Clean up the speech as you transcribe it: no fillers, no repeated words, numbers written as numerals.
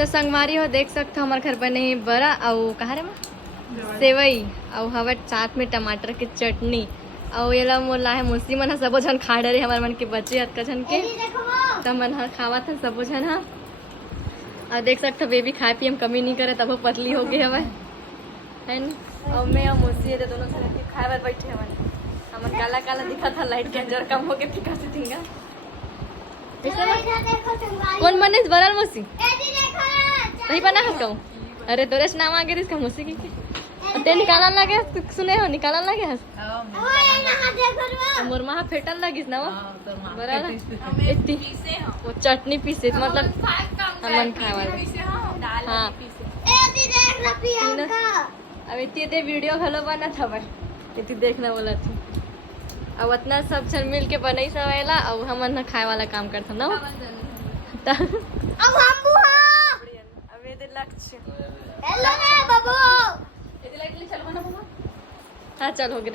तो संगवारी हो देख सकते हो हमारे घर बने ही बड़ा और कहा रे माँ सेवई और हवा साथ में टमाटर की चटनी और ये ला मोला है मुसी मन सबो झन खा डरे हमारे मन के बच्चे हत झन के तब मन हर खावा था सबो झन हा और देख सकते हो बेबी खाए पी हम कमी नहीं करे तब वो पतली हो गई हवा है न और मैं और मुसी है दोनों झन के खाए बर बैठे हवन हमन काला काला दिखा था लाइट के अंजर कम हो के फिका से थिंगा कौन मने बरल मुसी नहीं बना है कहूँ अरे तोरेश नाम आगे इसका मुसी की ते निकालन लगे सुने हो निकालन लगे हस मोर महा फेटन लगिस ना वो बराबर इतनी वो चटनी पीसे मतलब हमन खाए वाला हाँ अब इतनी दे वीडियो घलो बना था भाई इतनी देखना बोला थी अब इतना सब जन मिल के बनई सवेला और हमन खाए वाला काम करता ना अब ये दे लक्ष्य हेलो बाबू हाँ चल हो गए